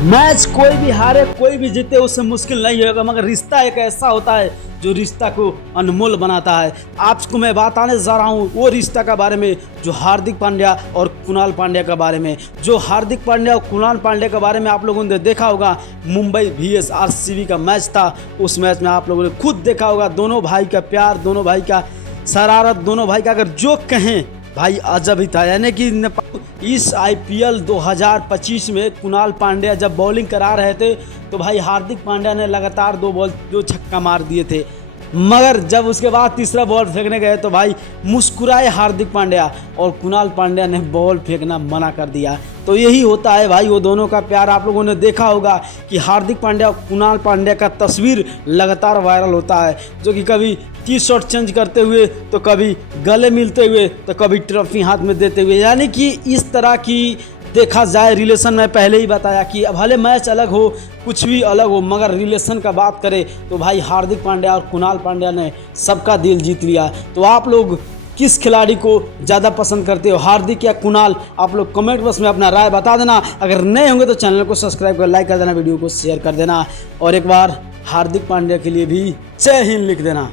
Match कोई भी हारे कोई भी जीते उससे मुश्किल नहीं होगा, मगर रिश्ता एक ऐसा होता है जो रिश्ता को अनमोल बनाता है। आपको मैं बताने जा रहा हूँ वो रिश्ता के बारे में जो हार्दिक पांड्या और कुणाल पांड्या के बारे में। जो हार्दिक पांड्या और कुणाल पांड्या के बारे में आप लोगों ने देखा होगा, मुंबई vs आरसीबी का मैच था। उस मैच में आप लोगों ने खुद देखा होगा दोनों भाई का प्यार, दोनों भाई का शरारत, दोनों भाई का अगर जो कहें भाई अजब ही था। यानी कि इस आईपीएल 2025 में कुणाल पांड्या जब बॉलिंग करा रहे थे तो भाई हार्दिक पांड्या ने लगातार दो छक्का मार दिए थे, मगर जब उसके बाद तीसरा बॉल फेंकने गए तो भाई मुस्कुराए हार्दिक पांड्या और कुणाल पांड्या ने बॉल फेंकना मना कर दिया। तो यही होता है भाई वो दोनों का प्यार। आप लोगों ने देखा होगा कि हार्दिक पांड्या और कुणाल पांड्या का तस्वीर लगातार वायरल होता है, जो कि कभी टी शर्ट चेंज करते हुए, तो कभी गले मिलते हुए, तो कभी ट्रॉफी हाथ में देते हुए। यानी कि इस तरह की देखा जाए रिलेशन, में पहले ही बताया कि भले मैच अलग हो, कुछ भी अलग हो, मगर रिलेशन का बात करें तो भाई हार्दिक पांड्या और कुणाल पांड्या ने सबका दिल जीत लिया। तो आप लोग किस खिलाड़ी को ज़्यादा पसंद करते हो, हार्दिक या कुणाल? आप लोग कमेंट बॉक्स में अपना राय बता देना। अगर नए होंगे तो चैनल को सब्सक्राइब कर लाइक कर देना, वीडियो को शेयर कर देना और एक बार हार्दिक पांड्या के लिए भी जय हिंद लिख देना।